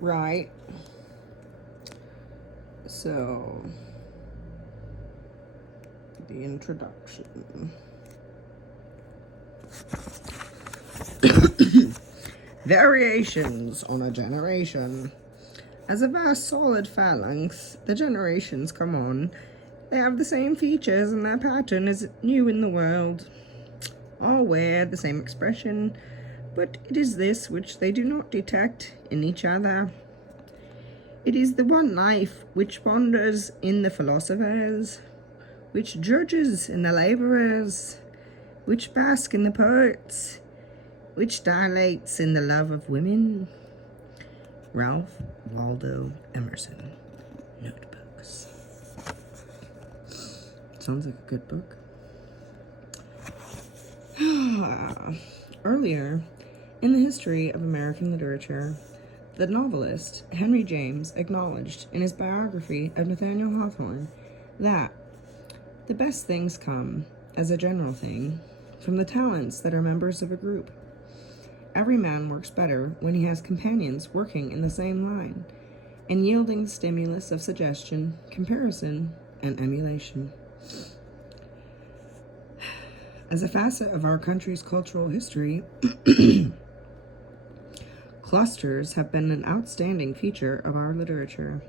Right. So, the introduction. Variations on a generation. As a vast solid phalanx, the generations come on. They have the same features and their pattern is new in the world. All wear the same expression, but it is this which they do not detect in each other. It is the one life which ponders in the philosophers, which judges in the labourers, which bask in the poets, which dilates in the love of women. Ralph Waldo Emerson. Notebooks. Sounds like a good book. Earlier, in the history of American literature, the novelist Henry James acknowledged in his biography of Nathaniel Hawthorne that the best things come, as a general thing, from the talents that are members of a group. Every man works better when he has companions working in the same line and yielding the stimulus of suggestion, comparison, and emulation. As a facet of our country's cultural history, clusters have been an outstanding feature of our literature.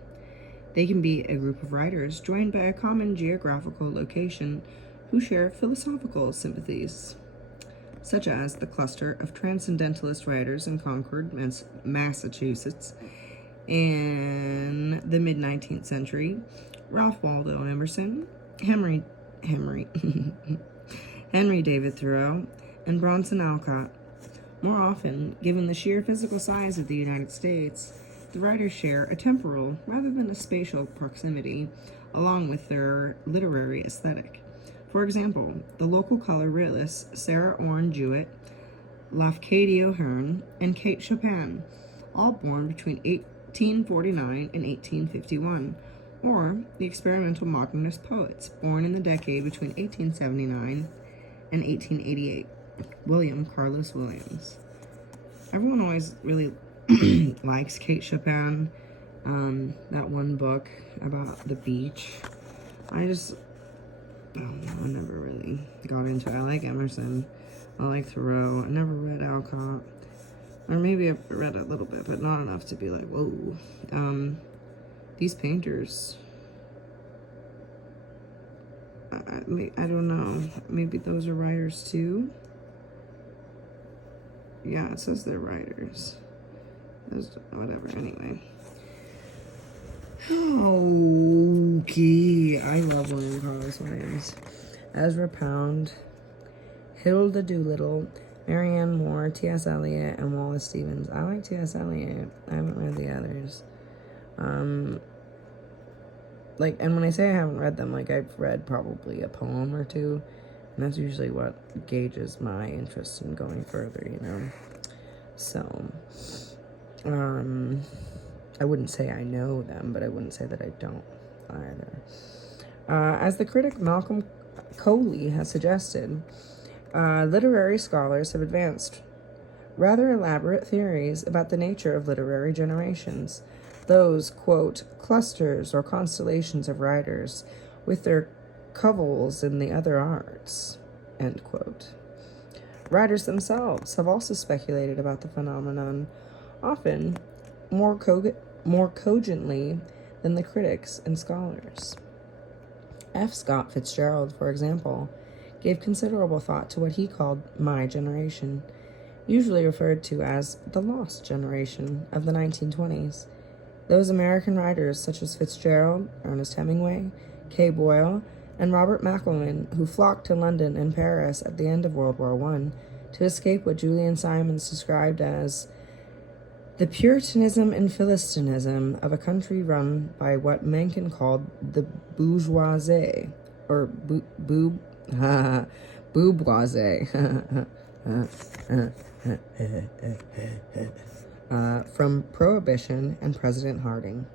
They can be a group of writers joined by a common geographical location who share philosophical sympathies, such as the cluster of transcendentalist writers in Concord, Massachusetts, in the mid-19th century, Ralph Waldo Emerson, Henry David Thoreau, and Bronson Alcott. More often, given the sheer physical size of the United States, the writers share a temporal rather than a spatial proximity, along with their literary aesthetic. For example, the local color realists Sarah Orne Jewett, Lafcadio O'Hearn, and Kate Chopin, all born between 1849 and 1851, or the experimental modernist poets born in the decade between 1879 and 1888, William Carlos Williams. Everyone always really likes Kate Chopin, that one book about the beach. I never really got into it. I like Emerson. I like Thoreau. I never read Alcott. Or maybe I read a little bit, but not enough to be like, whoa. These painters, I don't know. Maybe those are writers too. Yeah, it says they're writers. Whatever, anyway. Okay, I love William Carlos Williams. Ezra Pound, Hilda Doolittle, Marianne Moore, T.S. Eliot, and Wallace Stevens. I like T.S. Eliot. I haven't read the others. And when I say I haven't read them, I've read probably a poem or two, and that's usually what gauges my interest in going further, So, I wouldn't say I know them, but I wouldn't say that I don't either. As the critic Malcolm Coley has suggested, literary scholars have advanced rather elaborate theories about the nature of literary generations, those, quote, clusters or constellations of writers with their covels in the other arts, end quote. Writers themselves have also speculated about the phenomenon, often more cogently than the critics and scholars. F. Scott Fitzgerald, for example, gave considerable thought to what he called my generation, usually referred to as the lost generation of the 1920s. Those American writers such as Fitzgerald, Ernest Hemingway, Kay Boyle, and Robert McIlwain, who flocked to London and Paris at the end of World War I to escape what Julian Simons described as the Puritanism and Philistinism of a country run by what Mencken called the bourgeoisie, or bourgeoisie, from Prohibition and President Harding.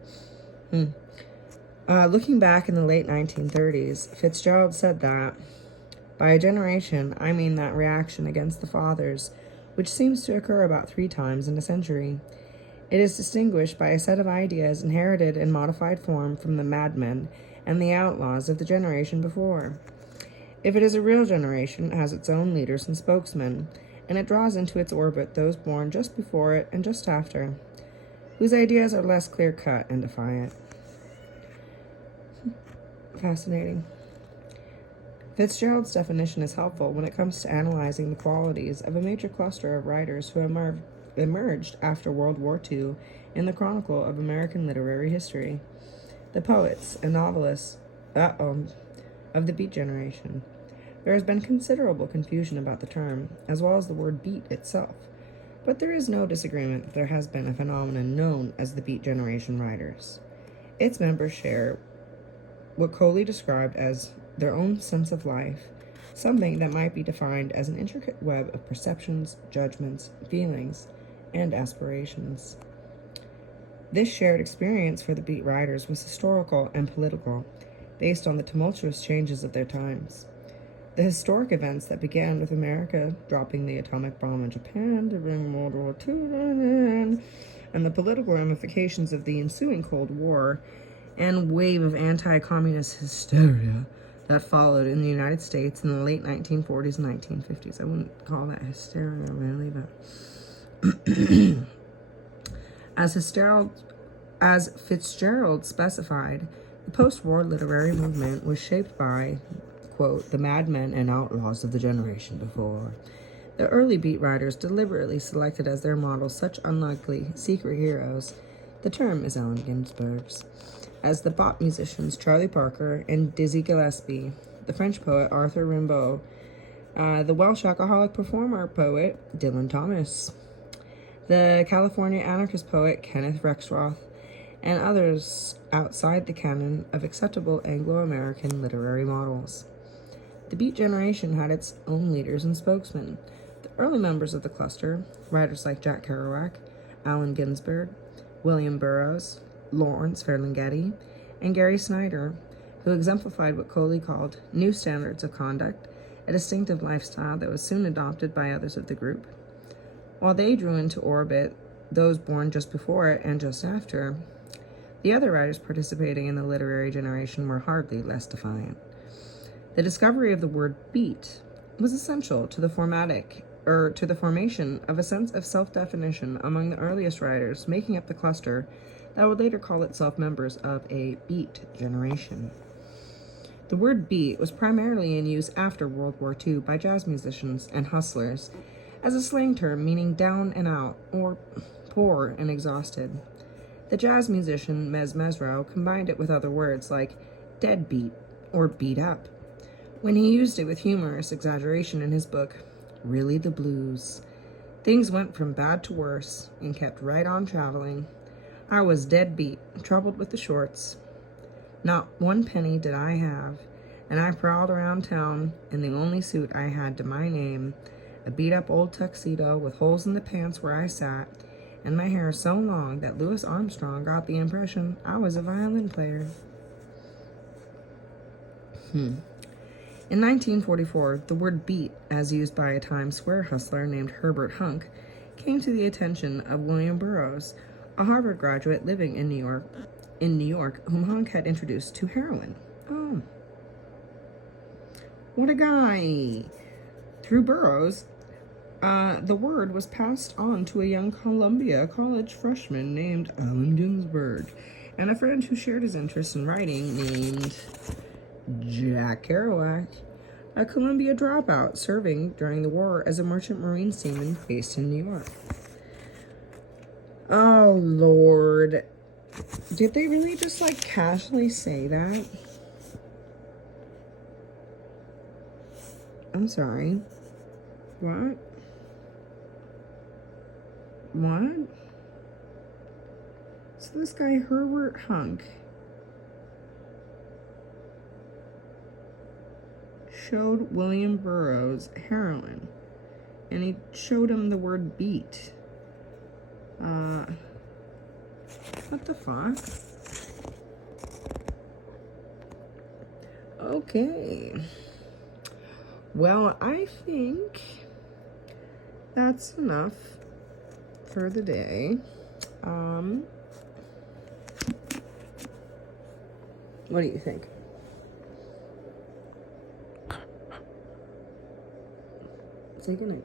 Looking back in the late 1930s, Fitzgerald said that, by a generation, I mean that reaction against the fathers, which seems to occur about 3 times in a century. It is distinguished by a set of ideas inherited in modified form from the madmen and the outlaws of the generation before. If it is a real generation, it has its own leaders and spokesmen, and it draws into its orbit those born just before it and just after, whose ideas are less clear-cut and defiant. Fascinating. Fitzgerald's definition is helpful when it comes to analyzing the qualities of a major cluster of writers who emerged after World War II in the chronicle of American literary history. The poets and novelists of the Beat generation. There has been considerable confusion about the term, as well as the word beat itself, but there is no disagreement that there has been a phenomenon known as the Beat generation writers. Its members share what Coley described as their own sense of life, something that might be defined as an intricate web of perceptions, judgments, feelings, and aspirations. This shared experience for the Beat writers was historical and political, based on the tumultuous changes of their times. The historic events that began with America dropping the atomic bomb on Japan during World War II, and the political ramifications of the ensuing Cold War and wave of anti-communist hysteria that followed in the United States in the late 1940s and 1950s. I wouldn't call that hysteria, really, but as Fitzgerald specified, the post-war literary movement was shaped by, quote, the madmen and outlaws of the generation before. The early Beat writers deliberately selected as their models such unlikely secret heroes. The term is Allen Ginsberg's. As the bop musicians Charlie Parker and Dizzy Gillespie, the French poet Arthur Rimbaud, the Welsh alcoholic performer poet Dylan Thomas, the California anarchist poet Kenneth Rexroth, and others outside the canon of acceptable Anglo-American literary models. The Beat generation had its own leaders and spokesmen. The early members of the cluster, writers like Jack Kerouac, Allen Ginsberg, William Burroughs, Lawrence Ferlinghetti, and Gary Snyder, who exemplified what Coley called new standards of conduct, a distinctive lifestyle that was soon adopted by others of the group. While they drew into orbit those born just before it and just after, the other writers participating in the literary generation were hardly less defiant. The discovery of the word beat was essential to the formation of a sense of self-definition among the earliest writers making up the cluster that would later call itself members of a Beat generation. The word beat was primarily in use after World War II by jazz musicians and hustlers as a slang term meaning down and out or poor and exhausted. The jazz musician Mez Mesro combined it with other words like deadbeat or beat up when he used it with humorous exaggeration in his book, Really the Blues. Things went from bad to worse and kept right on traveling. I was dead beat, troubled with the shorts. Not one penny did I have, and I prowled around town in the only suit I had to my name, a beat-up old tuxedo with holes in the pants where I sat, and my hair so long that Louis Armstrong got the impression I was a violin player. In 1944, the word beat, as used by a Times Square hustler named Herbert Hunk, came to the attention of William Burroughs, a Harvard graduate living in New York, whom Hunk had introduced to heroin. Oh, what a guy! Through Burroughs, the word was passed on to a young Columbia College freshman named Allen Ginsberg, and a friend who shared his interest in writing named Jack Kerouac, a Columbia dropout serving during the war as a merchant marine seaman based in New York. Oh, Lord. Did they really just, casually say that? I'm sorry. What? What? So this guy, Herbert Hunk, showed William Burroughs heroin, and he showed him the word beat. What the fuck? Okay. Well, I think that's enough for the day. What do you think? Is he gonna